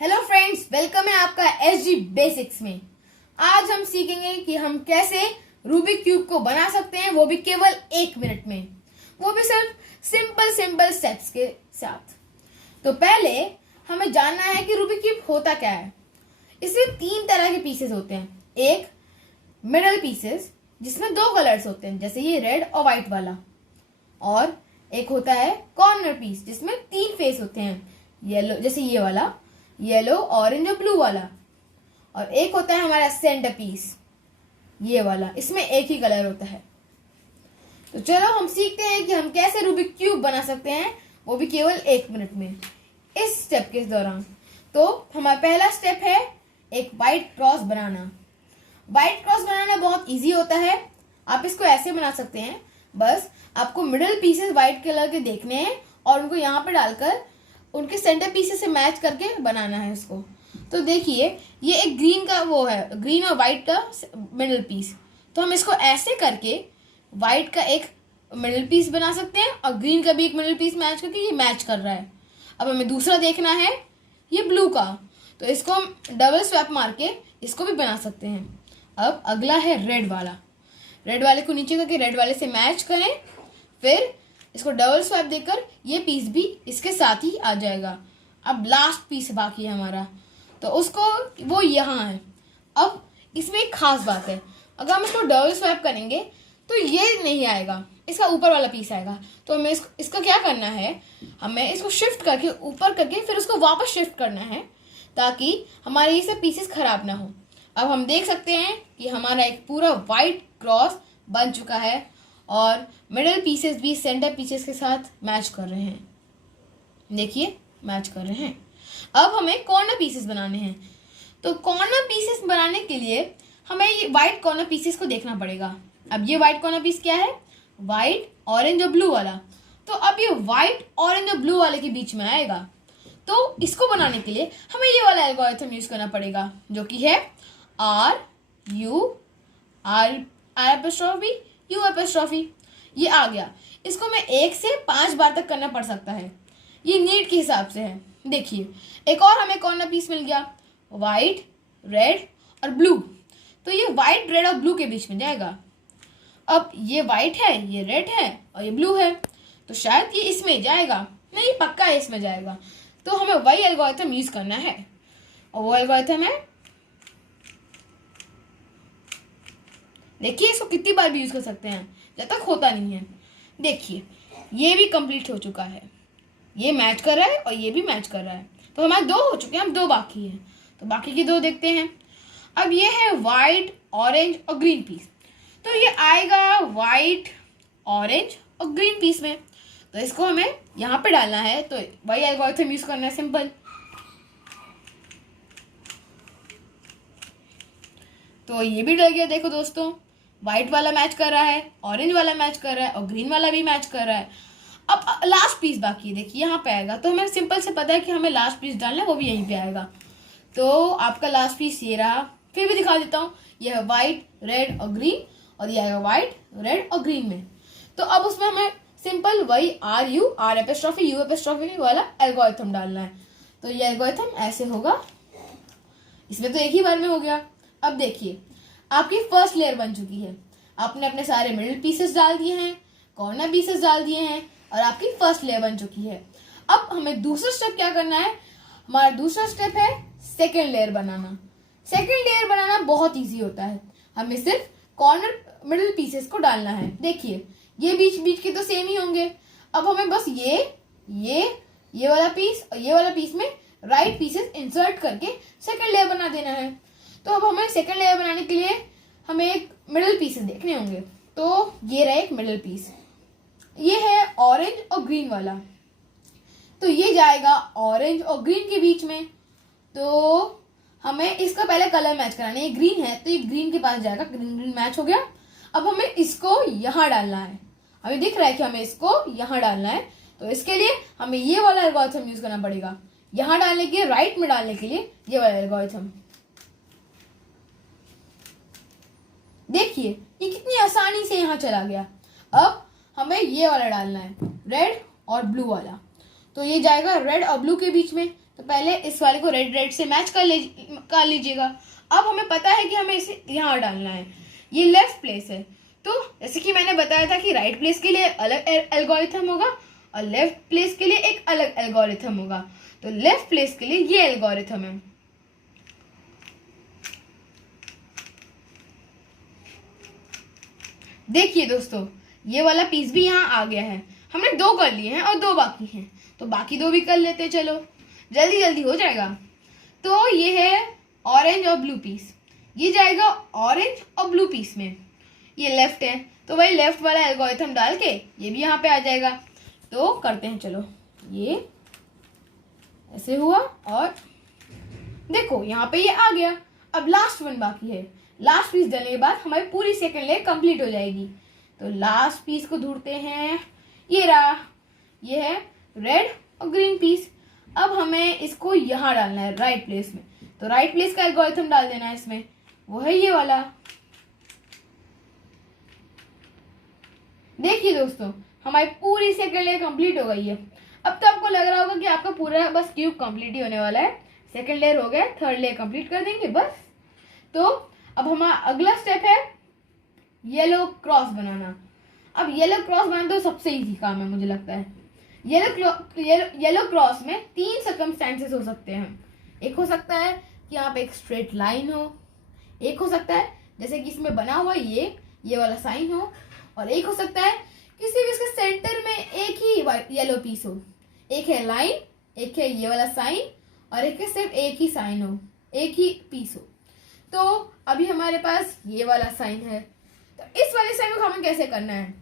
Hello friends, welcome है आपका SG basics में। आज हम सीखेंगे कि हम कैसे रूबिक क्यूब को बना सकते हैं, वो भी केवल 1 मिनट में, वो भी सिर्फ सिंपल स्टेप्स के साथ। तो पहले हमें जानना है कि रूबिक क्यूब होता क्या है। इसमें 3 तरह के पीसेस होते हैं। एक मिडल पीसेस जिसमें 2 कलर्स होते हैं, जैसे ये रेड और व्हाइट वाला, और एक होता है कॉर्नर पीस जिसमें 3 फेस होते हैं, येलो जैसे ये वाला, येलो, ऑरेंज और ब्लू वाला, और एक होता है हमारा सेंटर पीस ये वाला, इसमें एक ही कलर होता है। तो चलो हम सीखते हैं कि हम कैसे रूबिक क्यूब बना सकते हैं, वो भी केवल 1 मिनट में, इस स्टेप के दौरान। तो हमारा पहला स्टेप है एक व्हाइट क्रॉस बनाना। व्हाइट क्रॉस बनाना बहुत इजी होता है। आप इसको ऐसे बना सकते हैं, बस आपको मिडल पीसेस व्हाइट कलर के देखने हैं और उनको यहाँ पे डालकर उनके सेंटर पीसेस से मैच करके बनाना है उसको। तो देखिए, ये एक ग्रीन का वो है, ग्रीन और व्हाइट का मिडल पीस। तो हम इसको ऐसे करके व्हाइट का एक मिडल पीस बना सकते हैं और ग्रीन का भी एक मिडल पीस मैच करके ये मैच कर रहा है। अब हमें दूसरा देखना है ये ब्लू का, तो इसको हम डबल स्वैप मार के इसको भी बना सकते हैं। अब अगला है रेड वाला। रेड वाले को नीचे करके रेड वाले से मैच करें, फिर इसको डबल स्वैप देकर ये पीस भी इसके साथ ही आ जाएगा। अब लास्ट पीस बाकी है हमारा, तो उसको वो यहाँ है। अब इसमें एक खास बात है, अगर हम इसको डबल स्वैप करेंगे तो ये नहीं आएगा, इसका ऊपर वाला पीस आएगा। तो हमें इसका क्या करना है, हमें इसको शिफ्ट करके ऊपर करके फिर उसको वापस शिफ्ट करना है, ताकि हमारे ये सब पीसेस खराब ना हो। अब हम देख सकते हैं कि हमारा एक पूरा वाइट क्रॉस बन चुका है और मिडल पीसेस भी सेंटर पीसेस के साथ मैच कर रहे हैं। देखिए, मैच कर रहे हैं। अब हमें कॉर्नर पीसेस बनाने हैं। तो कॉर्नर पीसेस बनाने के लिए हमें ये वाइट कॉर्नर पीसेस को देखना पड़ेगा। अब ये वाइट कॉर्नर पीस क्या है, वाइट, ऑरेंज और ब्लू वाला। तो अब ये वाइट, ऑरेंज और ब्लू वाले के बीच में आएगा। तो इसको बनाने के लिए हमें ये वाला एल्गोरिथम यूज करना पड़ेगा, जो कि है RU ये आ गया। इसको मैं 1 से 5 बार तक करना पड़ सकता है, ये नीड के हिसाब से है। देखिए, एक और हमें कॉर्नर पीस मिल गया, वाइट, रेड और ब्लू। तो ये वाइट, रेड और ब्लू के बीच में जाएगा। अब ये वाइट है, ये रेड है और ये ब्लू है, तो शायद ये इसमें जाएगा। नहीं, पक्का है इसमें जाएगा। तो हमें वही एल्गोरिथम यूज करना है, और वो एल्गोरिथम है, देखिए इसको कितनी बार भी यूज कर सकते हैं जब तक होता नहीं है। देखिए, ये भी कंप्लीट हो चुका है, ये मैच कर रहा है और ये भी मैच कर रहा है। तो हमारे 2 हो चुके हैं, हम 2 बाकी हैं। तो बाकी के 2 देखते हैं। अब ये है वाइट, ऑरेंज और ग्रीन पीस। तो ये आएगा वाइट, ऑरेंज और ग्रीन पीस में। तो इसको हमें यहाँ पे डालना है, तो वही एल्गोरिथम यूज करना है, सिंपल। तो ये भी डल गया। देखो दोस्तों, व्हाइट वाला मैच कर रहा है, ऑरेंज वाला मैच कर रहा है और ग्रीन वाला भी मैच कर रहा है। अब लास्ट पीस बाकी है, देखिए यहाँ पे आएगा। तो हमें सिंपल से पता है कि हमें लास्ट पीस डालना है, वो भी यहीं पे आएगा। तो आपका लास्ट पीस ये रहा। फिर भी दिखा देता हूँ, ये है व्हाइट, रेड और ग्रीन, और ये आएगा व्हाइट, रेड और ग्रीन में। तो अब उसमें हमें सिंपल वही RU वाला एल्गोरिथम डालना है। तो ये एल्गोरिथम ऐसे होगा, इसमें तो एक ही बार में हो गया। अब देखिए, आपकी फर्स्ट लेयर बन चुकी है। आपने अपने सारे मिडिल पीसेस डाल दिए हैं, कॉर्नर पीसेस डाल दिए हैं, और आपकी फर्स्ट लेयर बन चुकी है। अब हमें दूसरा स्टेप क्या करना है, हमारा दूसरा स्टेप है सेकेंड लेयर बनाना। सेकेंड लेयर बनाना बहुत इजी होता है, हमें सिर्फ कॉर्नर मिडिल पीसेस को डालना है। देखिए, ये बीच बीच के तो सेम ही होंगे। अब हमें बस ये वाला पीस और ये वाला पीस में राइट पीसेस इंसर्ट करके सेकेंड लेयर बना देना है। तो अब हमें सेकेंड लेयर बनाने के लिए हमें एक मिडिल पीसेस देखने होंगे। तो ये रहा एक मिडिल पीस, ये है ऑरेंज और ग्रीन वाला। तो ये जाएगा ऑरेंज और ग्रीन के बीच में। तो हमें इसका पहले कलर मैच कराना है। ये ग्रीन है तो ये ग्रीन के पास जाएगा, ग्रीन ग्रीन मैच हो गया। अब हमें इसको यहाँ डालना है, हमें दिख रहा है कि हमें इसको यहाँ डालना है। तो इसके लिए हमें ये वाला एल्गोरिथम यूज करना पड़ेगा, यहाँ डालने के लिए, राइट में डालने के लिए ये वाला एल्गोरिथम। देखिए, ये कितनी आसानी से यहाँ चला गया। अब हमें ये वाला डालना है, रेड और ब्लू वाला। तो ये जाएगा रेड और ब्लू के बीच में। तो पहले इस वाले को रेड रेड से मैच कर लीजिएगा। अब हमें पता है कि हमें इसे यहाँ डालना है, ये लेफ्ट प्लेस है। तो जैसे कि मैंने बताया था कि राइट प्लेस के लिए अलग एल्गोरिथम होगा और लेफ्ट प्लेस के लिए एक अलग एल्गोरिथम होगा। तो लेफ्ट प्लेस के लिए ये एल्गोरिथम है। देखिए दोस्तों, ये वाला पीस भी यहाँ आ गया है। हमने 2 कर लिए हैं और 2 बाकी हैं, तो बाकी 2 भी कर लेते हैं। चलो जल्दी जल्दी हो जाएगा। तो ये है ऑरेंज और ब्लू पीस, ये जाएगा ऑरेंज और ब्लू पीस में। ये लेफ्ट है तो वही लेफ्ट वाला एल्गोरिथम डाल के ये भी यहाँ पे आ जाएगा। तो करते हैं, चलो ये ऐसे हुआ और देखो यहाँ पे ये आ गया। अब लास्ट वन बाकी है। लास्ट पीस डालने के बाद हमारी पूरी सेकंड लेयर कंप्लीट हो जाएगी। तो लास्ट पीस को ढूंढते हैं, ये रहा, ये है रेड और ग्रीन पीस। अब हमें इसको यहाँ डालना है राइट प्लेस में। तो राइट प्लेस का एल्गोरिथम डाल देना है इसमें, वो है ये वाला। देखिए दोस्तों, हमारी पूरी सेकंड लेयर कंप्लीट हो गई है। अब तो आपको लग रहा होगा कि आपका पूरा बस क्यूब कंप्लीट ही होने वाला है। सेकंड लेयर हो गया, थर्ड लेयर कंप्लीट कर देंगे बस। तो अब हमारा अगला स्टेप है येलो क्रॉस बनाना। अब येलो क्रॉस बनाना तो सबसे इजी काम है मुझे लगता है। येलो क्रॉस में 3 सर्कमस्टेंसेस हो सकते हैं। एक हो सकता है कि यहाँ पे एक स्ट्रेट लाइन हो, एक हो सकता है जैसे कि इसमें बना हुआ ये वाला साइन हो, और एक हो सकता है कि सिर्फ इसके सेंटर में एक ही येलो पीस हो। एक है लाइन, एक है ये वाला साइन, और एक है सिर्फ एक ही साइन हो, एक ही पीस हो। तो अभी हमारे पास ये वाला साइन है। तो इस वाले साइन को हमें कैसे करना है,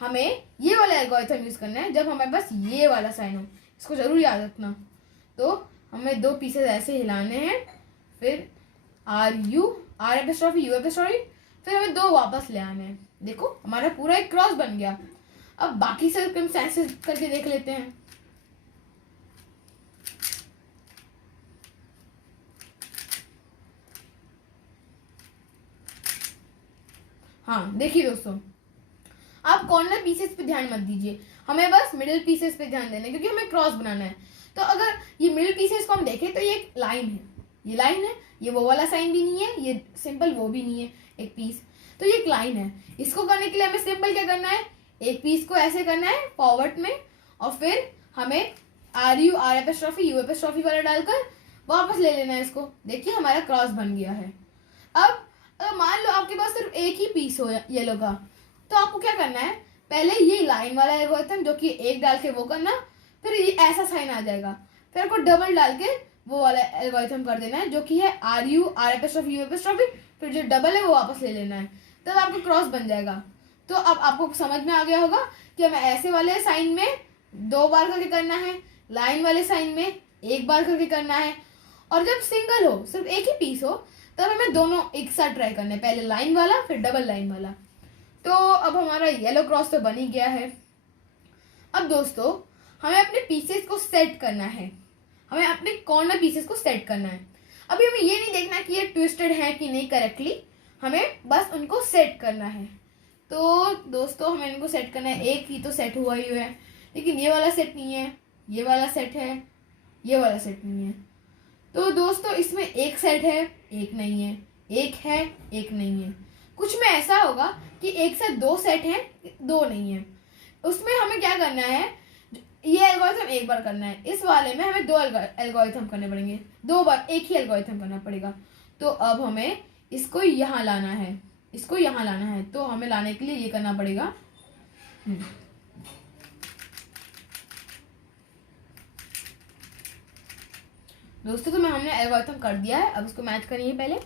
हमें ये वाला एल्गोरिथम यूज करना है जब हमारे पास ये वाला साइन हो। इसको जरूर याद रखना। तो हमें 2 पीसेस ऐसे हिलाने हैं, फिर आर एपिस्ट्रॉफी यू एपिस्ट्रॉफी, फिर हमें 2 वापस ले आने हैं। देखो हमारा पूरा एक क्रॉस बन गया। अब बाकी सर्कमस्टेंसेस करके देख लेते हैं। हाँ देखिए दोस्तों, आप कॉर्नर पीसेस पे ध्यान मत दीजिए, हमें बस मिडिल पीसेस पे ध्यान देना है क्योंकि हमें क्रॉस बनाना है। तो अगर ये मिडिल पीसेस को हम देखें तो ये एक लाइन है, ये लाइन है, ये वो वाला साइन भी नहीं है, ये सिंपल वो भी नहीं है एक पीस, तो ये एक लाइन है। इसको करने के लिए हमें सिंपल क्या करना है, एक पीस को ऐसे करना है फॉरवर्ड में, और फिर हमें आर एपिस्ट्रॉफी यू एपिस्ट्रॉफी वाला डालकर वापस ले लेना है इसको। देखिए हमारा क्रॉस बन गया है। अब मान लो आपके पास सिर्फ एक ही पीस हो येलो का, तो आपको क्या करना है, पहले ये लाइन वाला एल्गोरिथम जो कि एक डाल के वो करना, फिर ये ऐसा साइन आ जाएगा, फिर आपको डबल डाल के वो वाला एल्गोरिथम कर देना है जो कि है आर एपिस्ट्रॉफी यू एपिस्ट्रॉफी, फिर जो डबल है वो वापस ले लेना है, तब आपका क्रॉस बन जाएगा। तो अब आपको समझ में आ गया होगा कि हमें ऐसे वाले साइन में 2 बार करके करना है, लाइन वाले साइन में 1 बार करके करना है, और जब सिंगल हो सिर्फ एक ही पीस हो तब हमें दोनों एक साथ ट्राई करना है, पहले लाइन वाला फिर डबल लाइन वाला। तो अब हमारा येलो क्रॉस तो बन ही गया है। अब दोस्तों हमें अपने पीसेस को सेट करना है, हमें अपने कॉर्नर पीसेस को सेट करना है। अभी हमें ये नहीं देखना कि ये ट्विस्टेड है कि नहीं करेक्टली, हमें बस उनको सेट करना है। तो दोस्तों हमें इनको सेट करना है। एक ही तो सेट हुआ ही है, लेकिन ये वाला सेट नहीं है, ये वाला सेट है, ये वाला सेट नहीं है। तो दोस्तों इसमें एक सेट है, एक नहीं है, एक है, एक नहीं है। कुछ में ऐसा होगा कि एक से 2 सेट हैं, 2 नहीं है। उसमें हमें क्या करना है, ये एल्गोरिथम एक बार करना है, इस वाले में हमें 2 एल्गोरिथम करने पड़ेंगे, 2 बार एक ही एल्गोरिथम करना पड़ेगा। तो अब हमें इसको यहाँ लाना है, इसको यहाँ लाना है, तो हमें लाने के लिए ये करना पड़ेगा। दोस्तों तो हमने एल्गोरिथम कर दिया है, अब इसको मैच करिए पहले।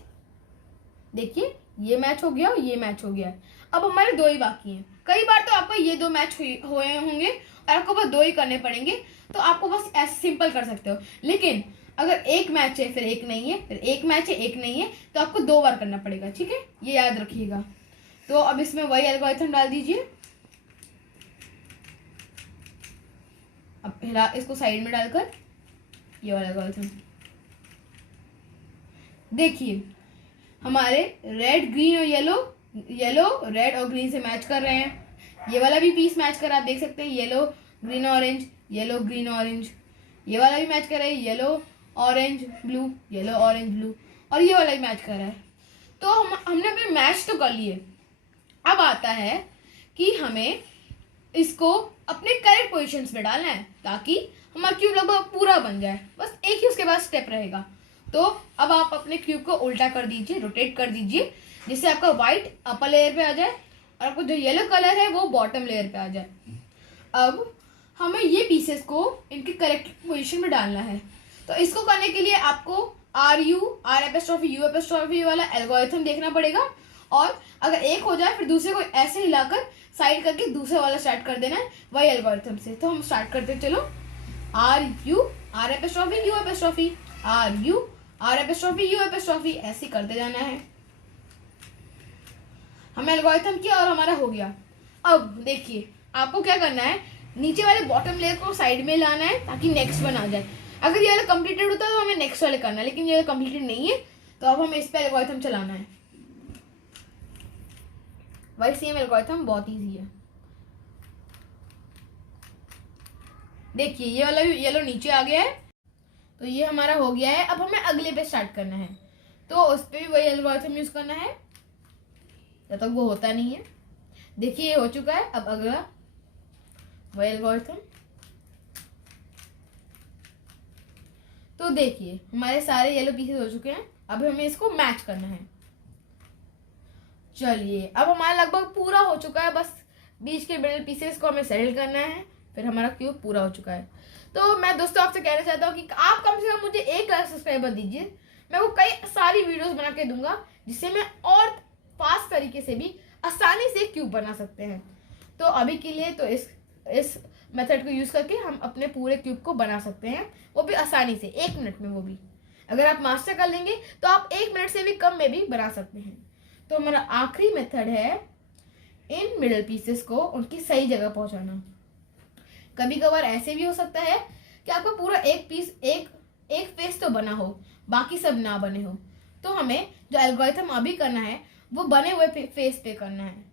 देखिए ये मैच हो गया और ये मैच हो गया। अब हमारे 2 ही बाकी हैं। कई बार तो आपको ये 2 मैच हुए होंगे और आपको बस 2 ही करने पड़ेंगे, तो आपको बस ऐसे सिंपल कर सकते हो। लेकिन अगर एक मैच है फिर एक नहीं है, फिर एक मैच है एक नहीं है, तो आपको 2 बार करना पड़ेगा, ठीक है, ये याद रखिएगा। तो अब इसमें वही एल्गोरिथम डाल दीजिए। अब हिला इसको साइड में डालकर ये वाला एल्गोरिथम। देखिए हमारे रेड ग्रीन और येलो रेड और ग्रीन से मैच कर रहे हैं। ये वाला भी पीस मैच कर, आप देख सकते हैं, yellow green orange, yellow green orange. ये वाला भी मैच कर रहा है, yellow orange blue, yellow orange blue, और ये वाला ही मैच कर रहा है। तो हमने अपने मैच तो कर लिए। अब आता है कि हमें इसको अपने करेक्ट पोजीशंस में डालना है ताकि हमारा क्यूब लगभग पूरा बन जाए। बस एक ही उसके बाद स्टेप रहेगा। तो अब आप अपने क्यूब को उल्टा कर दीजिए, रोटेट कर दीजिए, जिससे आपका व्हाइट अपर लेयर पे आ जाए और आपको जो येलो कलर है वो बॉटम लेयर पे आ जाए। अब हमें ये पीसेस को इनके करेक्ट पोजीशन में डालना है। तो इसको करने के लिए आपको RU वाला एल्गोरिथम देखना पड़ेगा, और अगर एक हो जाए फिर दूसरे को ऐसे हिलाकर साइड करके दूसरा वाला स्टार्ट कर देना है वही एल्गोरिथम से। तो हम स्टार्ट करते हैं, चलो। RU ऐसे करते जाना है। हमने एल्गोरिथम किया और हमारा हो गया। अब देखिए आपको क्या करना है, नीचे वाले बॉटम लेयर को साइड में लाना है ताकि नेक्स्ट वन आ जाए। अगर ये वाला कंप्लीटेड होता है तो हमें नेक्स्ट वाले करना है, लेकिन ये वाला कंप्लीटेड नहीं है तो अब हमें इस पे एल्गोरिथम चलाना है। वही सेम एल्गोरिथम बहुत ईजी है। देखिए ये वाला येलो नीचे आ गया है, तो ये हमारा हो गया है। अब हमें अगले पे स्टार्ट करना है, तो उस पर भी वही एल्गोरिथम यूज करना है जब तक वो होता नहीं है। देखिए ये हो चुका है। अब अगला वही एल्गोरिथम। तो देखिए हमारे सारे येलो पीसेस हो चुके हैं। अब हमें इसको मैच करना है। चलिए अब हमारा लगभग पूरा हो चुका है, बस बीच के मिडिल पीसेस को हमें सेटल करना है, फिर हमारा क्यूब पूरा हो चुका है। तो मैं दोस्तों आपसे कहना चाहता हूँ कि आप कम से कम मुझे 1 लाख सब्सक्राइबर दीजिए। मैं वो कई सारी वीडियोस बना के दूंगा जिससे मैं और फास्ट तरीके से भी आसानी से क्यूब बना सकते हैं। तो अभी के लिए तो इस मेथड को यूज करके हम अपने पूरे क्यूब को बना सकते हैं, वो भी आसानी से 1 मिनट में। वो भी अगर आप मास्टर कर लेंगे तो आप 1 मिनट से भी कम में भी बना सकते हैं। तो हमारा आखिरी मेथड है इन मिडल पीसेस को उनकी सही जगह पहुंचाना। कभी कभार ऐसे भी हो सकता है कि आपका पूरा एक पीस एक फेस तो बना हो, बाकी सब ना बने हो। तो हमें जो एल्गोरिथम अभी करना है वो बने हुए फेस पे करना है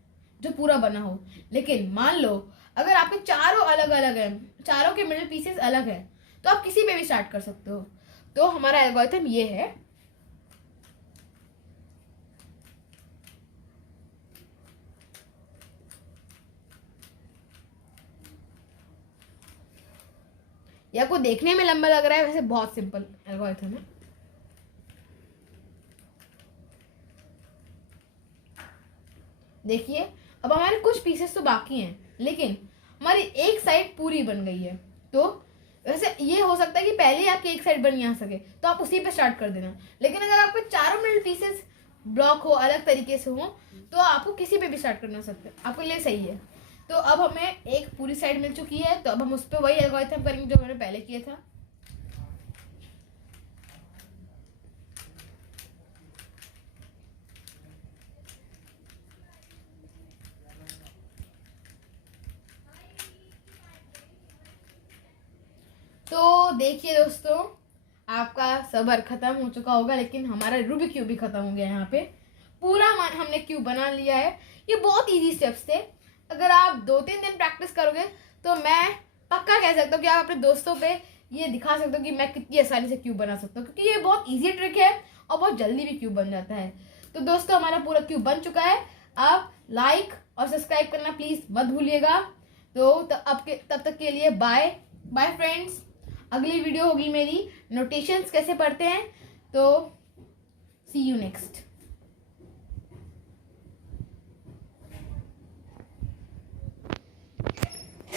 जो पूरा बना हो। लेकिन मान लो अगर आपके चारों अलग अलग हैं, चारों के मिडिल पीसेस अलग हैं, तो आप किसी पे भी स्टार्ट कर सकते हो। तो हमारा एल्गोरिथम ये है। ये आपको देखने में लंबा लग रहा है, वैसे बहुत सिंपल एल्गोरिथम है। देखिए अब हमारे कुछ पीसेस तो बाकी हैं, लेकिन हमारी एक साइड पूरी बन गई है। तो वैसे ये हो सकता है कि पहले आपकी एक साइड बन आ सके तो आप उसी पे स्टार्ट कर देना, लेकिन अगर आपके चारों मिडिल पीसेस ब्लॉक हो, अलग तरीके से हो, तो आपको किसी पे भी स्टार्ट करना सकते हैं, आपके लिए सही है। तो अब हमें एक पूरी साइड मिल चुकी है, तो अब हम उस पर वही एल्गोरिथम करेंगे जो हमने पहले किया था। तो देखिए दोस्तों आपका सबर खत्म हो चुका होगा, लेकिन हमारा रूबिक क्यूब भी खत्म हो गया। यहाँ पे पूरा हमने क्यूब बना लिया है। ये बहुत इजी स्टेप्स थे। अगर आप 2-3 दिन प्रैक्टिस करोगे तो मैं पक्का कह सकता हूँ कि आप अपने दोस्तों पे ये दिखा सकते हो कि मैं कितनी आसानी से क्यूब बना सकता हूँ, क्योंकि ये बहुत इजी ट्रिक है और बहुत जल्दी भी क्यूब बन जाता है। तो दोस्तों हमारा पूरा क्यूब बन चुका है। आप लाइक और सब्सक्राइब करना प्लीज मत भूलिएगा। तो तब तक के लिए बाय बाय फ्रेंड्स। अगली वीडियो होगी मेरी नोटेशंस कैसे पढ़ते हैं। तो सी यू नेक्स्ट।